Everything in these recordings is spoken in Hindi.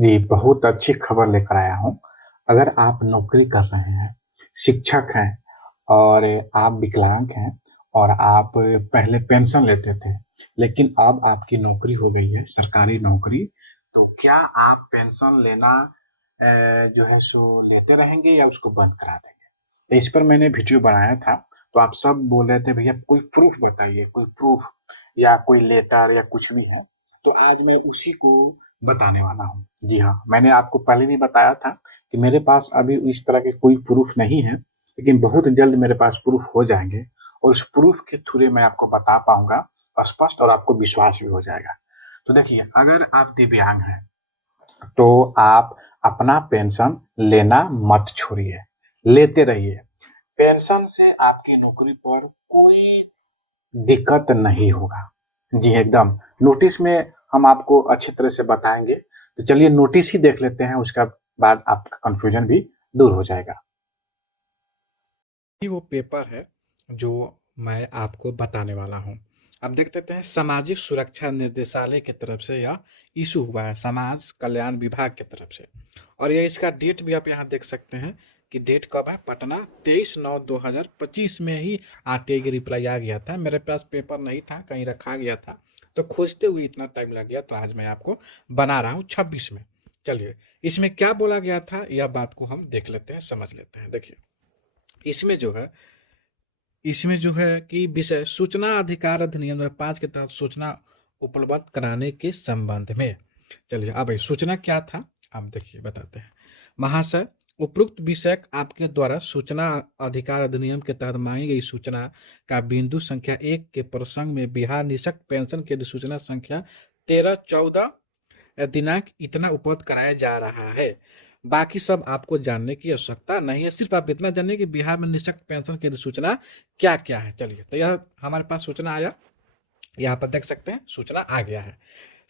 जी, बहुत अच्छी खबर लेकर आया हूँ। अगर आप नौकरी कर रहे हैं, शिक्षक हैं और आप विकलांग हैं और आप पहले पेंशन लेते थे, लेकिन अब आपकी नौकरी हो गई है, सरकारी नौकरी, तो क्या आप पेंशन लेना जो है सो लेते रहेंगे या उसको बंद करा देंगे? तो इस पर मैंने वीडियो बनाया था, तो आप सब बोल रहे थे भैया कोई प्रूफ बताइए, कोई प्रूफ या कोई लेटर या कुछ भी है। तो आज मैं उसी को बताने वाला हूँ। जी हाँ, मैंने आपको पहले भी बताया था कि मेरे पास अभी इस तरह के कोई प्रूफ नहीं है, लेकिन बहुत जल्द मेरे पास प्रूफ हो जाएंगे और उस प्रूफ के थ्रू मैं आपको बता पाऊंगा स्पष्ट, और आपको विश्वास भी हो जाएगा। तो देखिए, अगर आप दिव्यांग हैं तो आप अपना पेंशन लेना मत छोड़िए, लेते रहिए। पेंशन से आपकी नौकरी पर कोई दिक्कत नहीं होगा। जी एकदम, नोटिस में हम आपको अच्छी तरह से बताएंगे। तो चलिए नोटिस ही देख लेते हैं, उसका बाद आपका कंफ्यूजन भी दूर हो जाएगा। ये वो पेपर है जो मैं आपको बताने वाला हूँ। अब देख लेते हैं, सामाजिक सुरक्षा निर्देशालय की तरफ से यह इशू हुआ है, समाज कल्याण विभाग की तरफ से। और ये इसका डेट भी आप यहाँ देख सकते हैं कि डेट कब है। पटना 23/9/2025 में ही आरटीआई की रिप्लाई आ गया था। मेरे पास पेपर नहीं था, कहीं रखा गया था, तो खोजते हुए इतना टाइम लग गया, तो आज मैं आपको बना रहा हूँ 26 में। चलिए, इसमें क्या बोला गया था यह बात को हम देख लेते हैं, समझ लेते हैं। देखिए, इसमें जो है इसमें जो है कि विषय सूचना अधिकार अधिनियम 2005 के तहत सूचना उपलब्ध कराने के संबंध में। चलिए, अब ये सूचना क्या था, आप देखिए बताते हैं। महाशय, उपरोक्त विषय आपके द्वारा सूचना अधिकार अधिनियम के तहत मांगी गई सूचना का बिंदु संख्या 1 के प्रसंग में बिहार निःशक्त पेंशन के सूचना संख्या 13/14 दिनांक इतना उपलब्ध कराया जा रहा है। बाकी सब आपको जानने की आवश्यकता नहीं है, सिर्फ आप इतना जानिए कि बिहार में निःशक्त पेंशन की सूचना क्या क्या है। चलिए, तो यह हमारे पास सूचना आया, यहाँ पर देख सकते हैं सूचना आ गया है।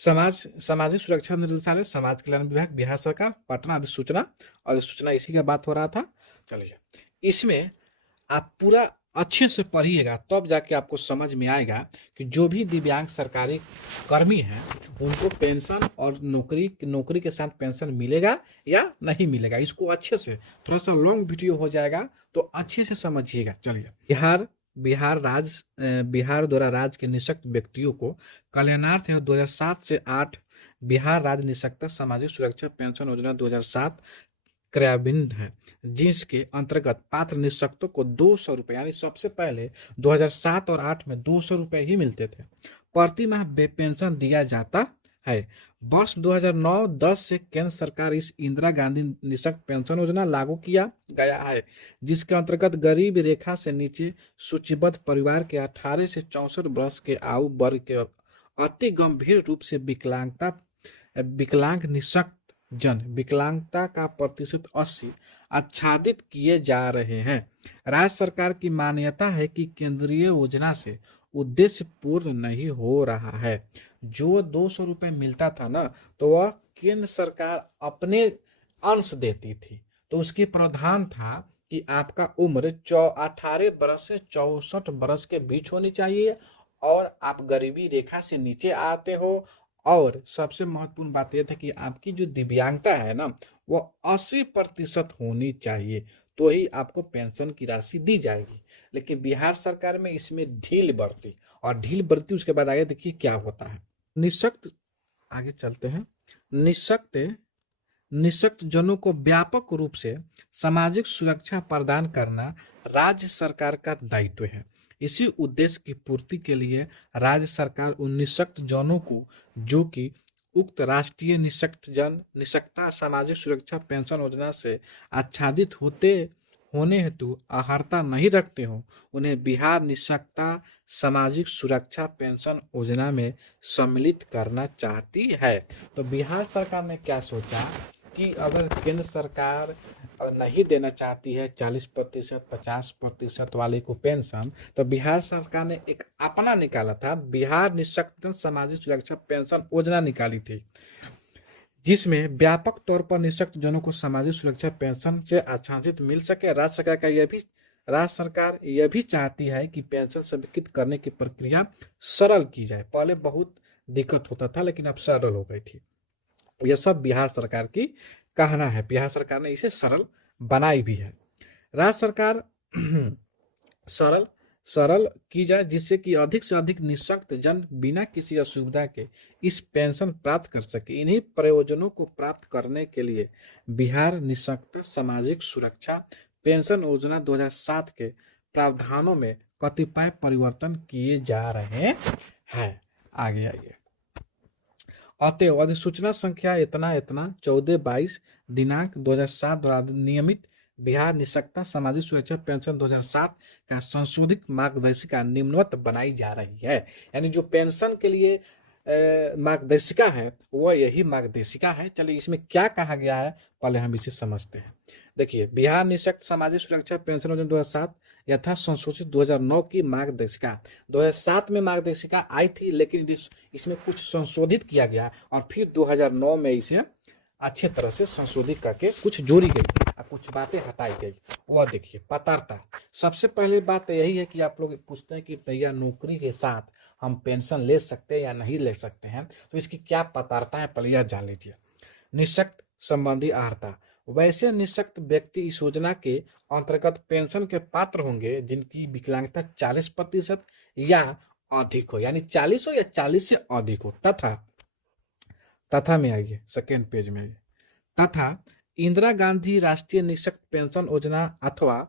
सामाजिक सुरक्षा निदेशालय, समाज कल्याण विभाग, बिहार सरकार, पटना अधिसूचना। और सूचना इसी का बात हो रहा था। चलिए, इसमें आप पूरा अच्छे से पढ़िएगा, तब जाके आपको समझ में आएगा कि जो भी दिव्यांग सरकारी कर्मी हैं उनको पेंशन और नौकरी नौकरी के साथ पेंशन मिलेगा या नहीं मिलेगा। इसको अच्छे से, थोड़ा सा लॉन्ग वीडियो हो जाएगा, तो अच्छे से समझिएगा। चलिए, बिहार द्वारा राज्य के निःशक्त व्यक्तियों को कल्याणार्थ 2007 से 8 बिहार राज्य निःशक्तता सामाजिक सुरक्षा पेंशन योजना 2007 क्रियान्वित है, जिसके अंतर्गत पात्र निःशक्तों को 200 रुपये, यानी सबसे पहले 2007 और 8 में 200 रुपये ही मिलते थे, प्रति माह पेंशन दिया जाता है। वर्ष 2009-10 से केंद्र सरकार इस इंदिरा गांधी निःशक्त पेंशन योजना लागू किया गया है, जिसके अंतर्गत गरीब रेखा से नीचे सूचीबद्ध परिवार के 18 से 64 वर्ष के आयु वर्ग के अति गंभीर रूप से विकलांग निःशक्त विकलांगता का प्रतिशत 80 आच्छादित किए जा रहे हैं। राज्य सरकार की मान्यता है कि केंद्रीय योजना से उद्देश्य पूर्ण नहीं हो रहा है। जो 200 रुपये मिलता था ना, तो वह केंद्र सरकार अपने अंश देती थी, तो उसकी प्रावधान था कि आपका उम्र 18 बरस से 64 बरस के बीच होनी चाहिए और आप गरीबी रेखा से नीचे आते हो। और सबसे महत्वपूर्ण बात यह था कि आपकी जो दिव्यांगता है ना, वो 80% होनी चाहिए, तो ही आपको पेंशन की राशि दी जाएगी। लेकिन बिहार सरकार में इसमें ढील बरती, और ढील बरती उसके बाद आगे देखिए क्या होता है। निःशक्त, आगे चलते हैं। निःशक्त निःशक्त जनों को व्यापक रूप से सामाजिक सुरक्षा प्रदान करना राज्य सरकार का दायित्व है। इसी उद्देश्य की पूर्ति के लिए राज्य सरकार उन निःशक्त जनों को, जो कि उक्त राष्ट्रीय निःशक्तता सामाजिक सुरक्षा पेंशन योजना से आच्छादित होने हेतु अर्हता नहीं रखते हो, उन्हें बिहार निःशक्तता सामाजिक सुरक्षा पेंशन योजना में सम्मिलित करना चाहती है। तो बिहार सरकार ने क्या सोचा कि अगर केंद्र सरकार नहीं देना चाहती है 40% 50% वाले को पेंशन, तो बिहार सरकार ने एक अपना निकाला था, बिहार निःशक्तता सामाजिक सुरक्षा पेंशन योजना निकाली थी, जिसमें व्यापक तौर पर निःशक्त जनों को सामाजिक सुरक्षा पेंशन से आच्छादित मिल सके। राज्य सरकार यह भी चाहती है कि पेंशन स्वीकृत करने की प्रक्रिया सरल की जाए। पहले बहुत दिक्कत होता था, लेकिन अब सरल हो गई थी। यह सब बिहार सरकार की कहना है। बिहार सरकार ने इसे सरल बनाई भी है। राज्य सरकार सरल सरल की जाए जिससे कि अधिक से अधिक निःशक्त जन बिना किसी असुविधा के इस पेंशन प्राप्त कर सके। इन्हीं प्रयोजनों को प्राप्त करने के लिए बिहार निःशक्तता सामाजिक सुरक्षा पेंशन योजना 2007 के प्रावधानों में कतिपय परिवर्तन किए जा रहे हैं। आगे आइए। अतएव अधिसूचना संख्या इतना इतना 14/22 दिनांक 2007 द्वारा नियमित बिहार निःशक्तता सामाजिक सुरक्षा पेंशन 2007 का संशोधित मार्गदर्शिका निम्नवत बनाई जा रही है। यानी जो पेंशन के लिए मार्गदर्शिका है वह यही मार्गदर्शिका है। चलिए इसमें क्या कहा गया है पहले हम इसे समझते हैं। देखिए, बिहार निःशक्त सामाजिक सुरक्षा पेंशन योजना 2007 यथा संशोधित 2009 की मार्गदर्शिका 2007 में मार्गदर्शिका आई थी, लेकिन इसमें कुछ संशोधित किया गया और फिर 2009 में इसे अच्छे तरह से संशोधित करके कुछ जोड़ी गई और कुछ बातें हटाई गई। वह देखिए, पात्रता। सबसे पहले बात यही है कि आप लोग पूछते हैं कि भैया नौकरी के साथ हम पेंशन ले सकते हैं या नहीं ले सकते हैं, तो इसकी क्या पात्रता है पहले यह जान लीजिए। निःशक्त संबंधी अर्हता। वैसे निःशक्त व्यक्ति इस योजना के अंतर्गत पेंशन के पात्र होंगे जिनकी विकलांगता 40% या अधिक हो, यानी 40 हो या 40 से अधिक हो। तथा में आइए, सेकेंड पेज में आइए। तथा इंदिरा गांधी राष्ट्रीय निःशक्त पेंशन योजना अथवा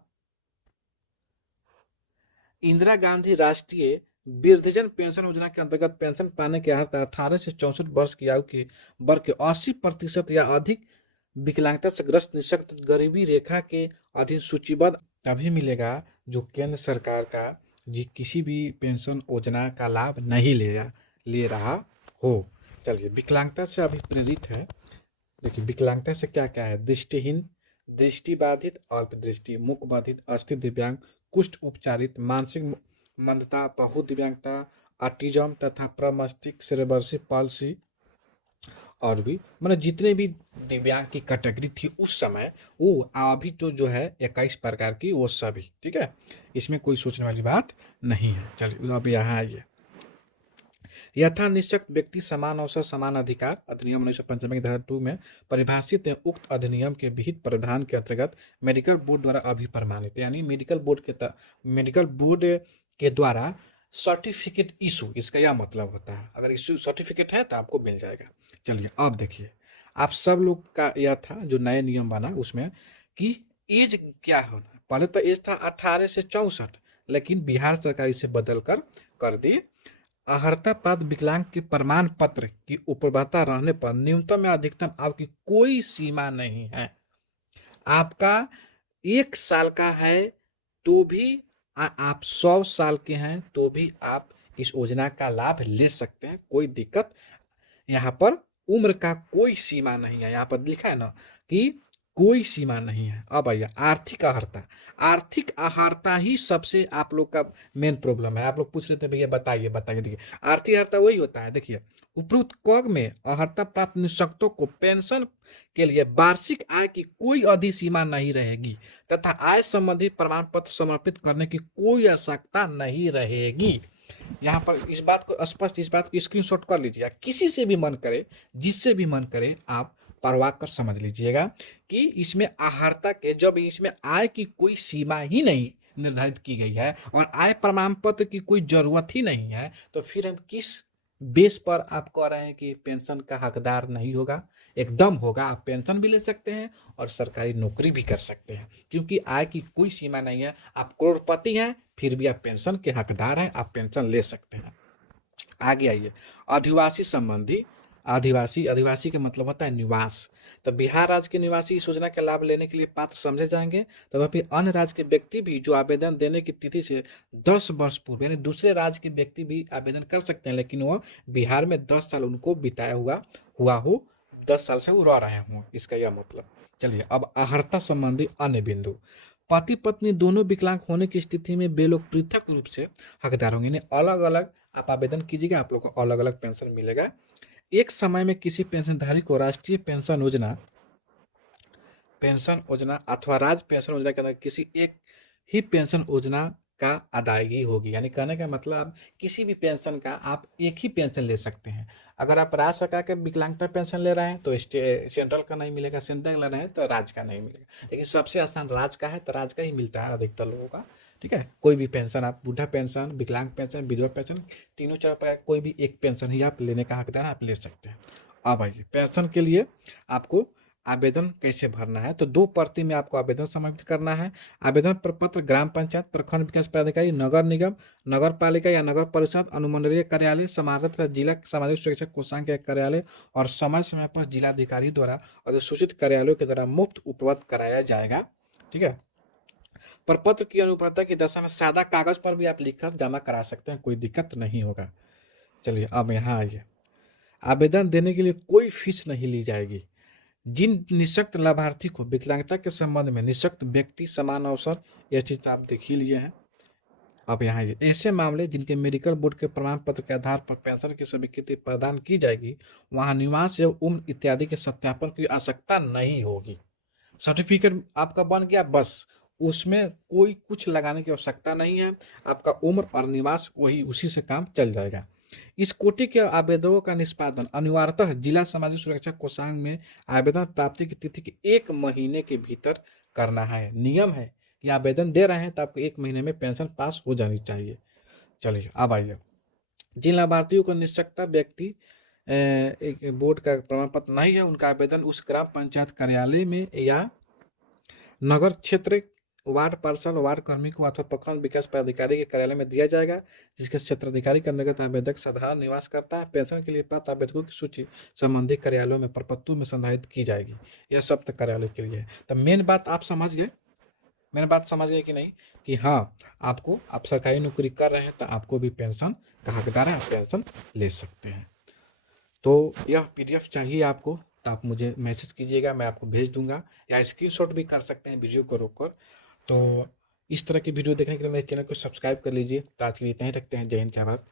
इंदिरा गांधी राष्ट्रीय वृद्धजन पेंशन योजना के अंतर्गत पेंशन पाने के अर्थ 18 से 64 वर्ष की आयु के वर्ग के 80% या अधिक विकलांगता से ग्रस्त निःशक्त गरीबी रेखा के अधीन सूचीबद्ध तभी मिलेगा जो केंद्र सरकार का जी किसी भी पेंशन योजना का लाभ नहीं ले रहा हो। चलिए, विकलांगता से अभी प्रेरित है। देखिए, विकलांगता से क्या क्या है। दृष्टिहीन, दृष्टिबाधित, अल्पदृष्टि, मुखबाधित, अस्थिर दिव्यांग, कुष्ठ उपचारित, मानसिक मंदता, बहुदिव्यांगता, ऑटिज्म तथा प्रमस्तिष्क सेरेब्रल पाल्सी और भी मतलब जितने भी दिव्यांग की कैटेगरी थी उस समय, वो अभी तो जो है 21 प्रकार की वो सभी, ठीक है, इसमें कोई सोचने वाली बात नहीं है। चलिए अब यहाँ आइए। यथा निःशक्त व्यक्ति समान अवसर समान अधिकार अधिनियम 1995 की धारा 2 में परिभाषित है। उक्त अधिनियम के विहित प्रावधान के अंतर्गत मेडिकल बोर्ड द्वारा अभिप्रमाणित, यानी मेडिकल बोर्ड के द्वारा सर्टिफिकेट इशू, इसका यह मतलब होता है अगर इशू सर्टिफिकेट है तो आपको मिल जाएगा। चलिए अब देखिए, आप सब लोग का यह था जो नए नियम बना उसमें कि एज क्या होना। पहले तो एज था 18 से 64, लेकिन बिहार सरकार इसे बदल कर दी। अर्हता प्राप्त विकलांग के प्रमाण पत्र की उपलब्धता रहने पर न्यूनतम या अधिकतम आपकी कोई सीमा नहीं है। आपका 1 साल का है तो भी आप 100 साल के हैं तो भी आप इस योजना का लाभ ले सकते हैं, कोई दिक्कत यहाँ पर उम्र का कोई सीमा नहीं है। यहाँ पर लिखा है ना कि कोई सीमा नहीं है। अब आइए आर्थिक अहर्ता। आर्थिक अहर्ता ही सबसे आप लोग का मेन प्रॉब्लम है। आप लोग पूछ रहे थे भैया बताइए बताइए। देखिए, आर्थिक अहर्ता वही होता है। देखिए, उपरोक्त कॉग में अहर्ता प्राप्त निःशक्तों को पेंशन के लिए वार्षिक आय की कोई अधि सीमा नहीं रहेगी तथा आय संबंधी प्रमाण पत्र समर्पित करने की कोई आवश्यकता नहीं रहेगी। यहाँ पर इस बात को स्क्रीनशॉट कर लीजिए, किसी से भी मन करे, जिससे भी मन करे आप परवाह कर समझ लीजिएगा कि इसमें आहारता के जब इसमें आय की कोई सीमा ही नहीं निर्धारित की गई है और आय प्रमाण पत्र की कोई जरूरत ही नहीं है, तो फिर हम किस बेस पर आप कह रहे हैं कि पेंशन का हकदार नहीं होगा? एकदम होगा। आप पेंशन भी ले सकते हैं और सरकारी नौकरी भी कर सकते हैं, क्योंकि आय की कोई सीमा नहीं है। आप करोड़पति हैं फिर भी आप पेंशन के हकदार हैं, आप पेंशन ले सकते हैं। आगे आइए, आदिवासी संबंधी। आदिवासी का मतलब होता है निवास। तो बिहार राज्य के निवासी इस योजना का लाभ लेने के लिए पात्र समझे जाएंगे, तथापि अन्य राज्य के व्यक्ति भी जो आवेदन देने की तिथि से 10 वर्ष पूर्व, यानी दूसरे राज्य के व्यक्ति भी आवेदन कर सकते हैं, लेकिन वह बिहार में 10 साल उनको बिताया हुआ हो, 10 साल से वो रह रहे हों, इसका यह मतलब। चलिए अब अहर्ता संबंधी अन्य बिंदु। पति पत्नी दोनों विकलांग होने की स्थिति में वे लोग पृथक रूप से हकदार होंगे, यानी अलग अलग आप आवेदन कीजिएगा, आप लोग को अलग अलग पेंशन मिलेगा। एक समय में किसी पेंशनधारी को राष्ट्रीय पेंशन योजना अथवा राज्य पेंशन योजना के अंदर किसी एक ही पेंशन योजना का अदायगी होगी। यानी कहने का मतलब आप किसी भी पेंशन का आप एक ही पेंशन ले सकते हैं। अगर आप राज्य सरकार का विकलांगता पेंशन ले रहे हैं तो सेंट्रल का नहीं मिलेगा, सेंट्रल ले रहे हैं तो राज्य का नहीं मिलेगा। लेकिन सबसे आसान राज्य का है तो राज्य का ही मिलता है अधिकतर लोगों का। ठीक है, कोई भी पेंशन आप बूढ़ा पेंशन, विकलांग पेंशन, विधवा पेंशन, तीनों चार प्रकार कोई भी एक पेंशन ही आप लेने का हकदार आप ले सकते हैं। अब आइए पेंशन के लिए आपको आवेदन कैसे भरना है। तो 2 प्रति में आपको आवेदन समाप्त करना है। आवेदन प्रपत्र ग्राम पंचायत, प्रखंड विकास पदाधिकारी, नगर निगम, नगर पालिका या नगर परिषद, अनुमंडलीय कार्यालय, समाहर्ता तथा जिला सामाजिक सुरक्षा कोषांग के कार्यालय और समय समय पर जिलाधिकारी द्वारा अधिसूचित कार्यालयों के द्वारा मुफ्त उपलब्ध कराया जाएगा। ठीक है, प्रपत्र की अनुपालता की दशा में सादा कागज पर भी आप लिखकर जमा करा सकते हैं, कोई दिक्कत नहीं होगा। चलिए अब यहाँ आइए, आवेदन देने के लिए कोई फीस नहीं ली जाएगी। जिन निःशक्त लाभार्थी को विकलांगता के संबंध में निःशक्त व्यक्ति समान अवसर, यह चीज आप देख ही लिए हैं। अब यहाँ ये ऐसे मामले जिनके मेडिकल बोर्ड के प्रमाण पत्र के आधार पर पेंशन की स्वीकृति प्रदान की जाएगी, वहां निवास एवं उम्र इत्यादि के सत्यापन की आवश्यकता नहीं होगी। सर्टिफिकेट आपका बन गया बस, उसमें कोई कुछ लगाने की आवश्यकता नहीं है। आपका उम्र और निवास वही उसी से काम चल जाएगा। इस कोटि के आवेदकों का निष्पादन अनिवार्यतः जिला सामाजिक सुरक्षा कोषांग में आवेदन प्राप्ति की तिथि के 1 महीने के भीतर करना है। नियम है कि आवेदन दे रहे हैं तो आपको 1 महीने में पेंशन पास हो जानी चाहिए। चलिए अब आइए, जिन लाभार्थियों को निःशक्ता व्यक्ति एक बोर्ड का प्रमाण पत्र नहीं है, उनका आवेदन उस ग्राम पंचायत कार्यालय में या नगर क्षेत्र वार्ड पार्षद, वार्ड कर्मी को अथवा प्रखंड विकास पदाधिकारी के कार्यालय में दिया जाएगा, जिसके क्षेत्राधिकारी के अंतर्गत आवेदक साधारण निवास करता है। पेंशन के लिए प्राप्त आवेदकों की सूची संबंधित कार्यालयों में प्रपत्रों में संधारित की जाएगी। यह सब तक कार्यालय के लिए है। तो मेन बात आप समझ गए, मेन बात समझ गए कि नहीं, कि हाँ आपको, आप सरकारी नौकरी कर रहे हैं तो आपको भी पेंशन का हकदार है, आप पेंशन ले सकते हैं। तो यह पीडीएफ चाहिए आपको तो आप मुझे मैसेज कीजिएगा, मैं आपको भेज दूंगा, या स्क्रीनशॉट भी कर सकते हैं वीडियो को रोककर। तो इस तरह की वीडियो देखने के लिए मेरे चैनल को सब्सक्राइब कर लीजिए। तो आज के लिए इतना ही रखते हैं। जय हिंद, जय भारत।